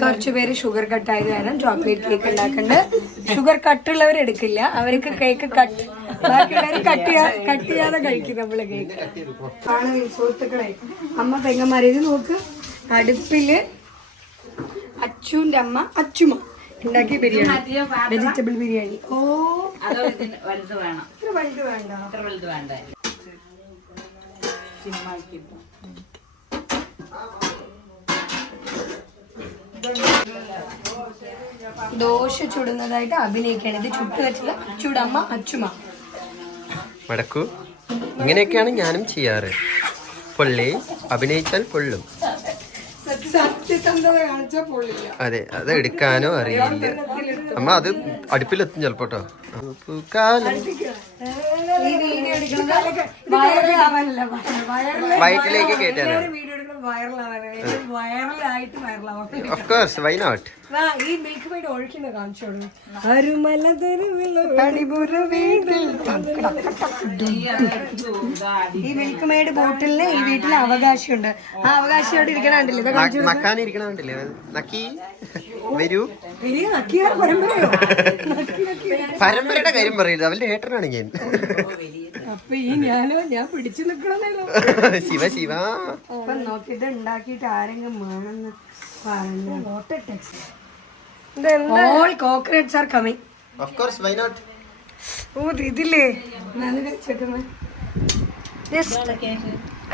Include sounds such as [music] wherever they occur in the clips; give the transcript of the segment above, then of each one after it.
കുറച്ച് പേര് sugar cut ആയത് കാരണം ചോക്ലേറ്റ് കേക്ക് ഉണ്ടാക്കുന്നുണ്ട് ഷുഗർ കട്ടുള്ളവർ എടുക്കില്ല. അവർക്ക് കേക്ക് കട്ട് ബാക്കിയുള്ളവർ കട്ട് ചെയ്യാ കട്ട് ചെയ്യാതെ കഴിക്കും നമ്മൾ കേക്ക് ആണ് സുഹൃത്തുക്കളെ അമ്മ പെങ്ങന്മാരെ ഇത് നോക്ക്. അടുപ്പിൽ അച്ചുന്റെ അമ്മ അച്ചുമ ഉണ്ടാക്കിയ ബിരിയാണി. വെജിറ്റബിൾ ബിരിയാണി. ഓ. വലുത് വേണം ഇത്ര വലുത് വേണ്ട. അത്ര വലുത് വേണ്ട. ദോശ ചുടുന്നതായിട്ട് അഭിനയിക്കുകയാണ്. ഇത് ചുട്ട് വെച്ചില്ല അച്ചുടമ്മ അച്ചുമ മടക്കൂ ഇങ്ങനെയൊക്കെയാണ് ഞാനും ചെയ്യാറ്. പൊള്ളി അഭിനയിച്ചാൽ പൊള്ളും. അതെ അത് എടുക്കാനോ അറിയില്ല. അമ്മ അത് അടുപ്പിലെത്തും ചിലപ്പോട്ടോ. കാലം വയറ്റിലേക്ക് കയറ്റാനാണ് വീഡിയോ എടുക്കുന്നത് വൈറലാവാനല്ല വൈറലായിട്ട് വൈറലാവാൻ ഓഫ് കോഴ്സ് വൈ നോട്ട് ഈ മിൽക്ക് മെയ്ഡ് ഒഴിക്കുന്ന കാണിച്ചോളൂ. അരുമല തെരുവിൽ പടിപുര വീട്ടിൽ ഈ മിൽക്ക് മെയ്ഡ് ബോട്ടിലിന് ഈ വീട്ടിൽ അവകാശമുണ്ട്. ആ അവകാശമായിട്ട് ഇരിക്കണണ്ടില്ല? നക്കാനിരിക്കണമില്ലേ നക്കി വരൂ. പരമ്പരയുടെ കാര്യം പറയരുത്. അവന്റെ ഏട്ടനാണ് ഞാൻ. അപ്പൊ ഈ ഞാനോ ഞാൻ പിടിച്ചു [laughs] ശിവ ശിവ. അപ്പൊ നോക്കിട്ട് ആരെങ്കിലും വേണമെന്ന് പറഞ്ഞു all coconuts are coming of course why not ഓ ഇതില്ലേ? നല്ല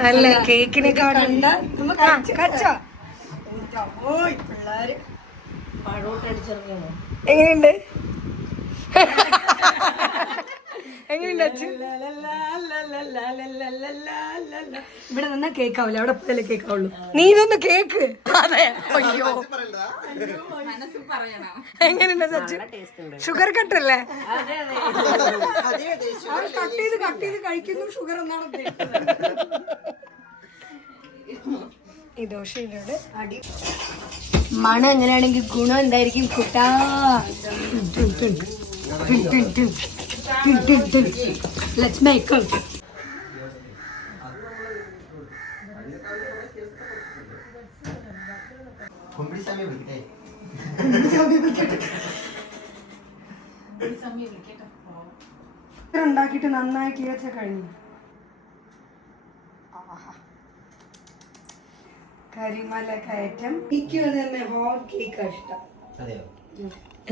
അല്ല കേക്കിനെ കണ്ട കച്ചോ. ഓയ് പിള്ളേര്. എങ്ങനെയുണ്ട്? [laughs] എങ്ങനെയുണ്ട് അച്ഛൻ? ഇവിടെ നിന്നാ കേക്കാവില്ല അവിടെ പോയാലേ കേക്കാവുള്ളൂ. നീ ഇതൊന്ന് കേക്ക്. അതെ. അയ്യോ. എങ്ങനെയുണ്ട് സച്ചിൻ? ഷുഗർ കട്ടല്ലേ കട്ട് ചെയ്ത് കട്ട് ചെയ്ത് കഴിക്കുന്നു ഷുഗർ എന്നാണ്. ഈ ദോശയുടെ അടി. മണം എങ്ങനെയാണെങ്കിൽ ഗുണം എന്തായിരിക്കും കുട്ടാ? ലെറ്റ്സ് മേക്ക് ഉണ്ടാക്കിട്ട് നന്നായിട്ട് ഇഴച്ച കഴിഞ്ഞു കരിമല കയറ്റം എനിക്ക് തന്നെ ഹോട്ട് കേക്ക് ഇഷ്ടം. അതെയോ?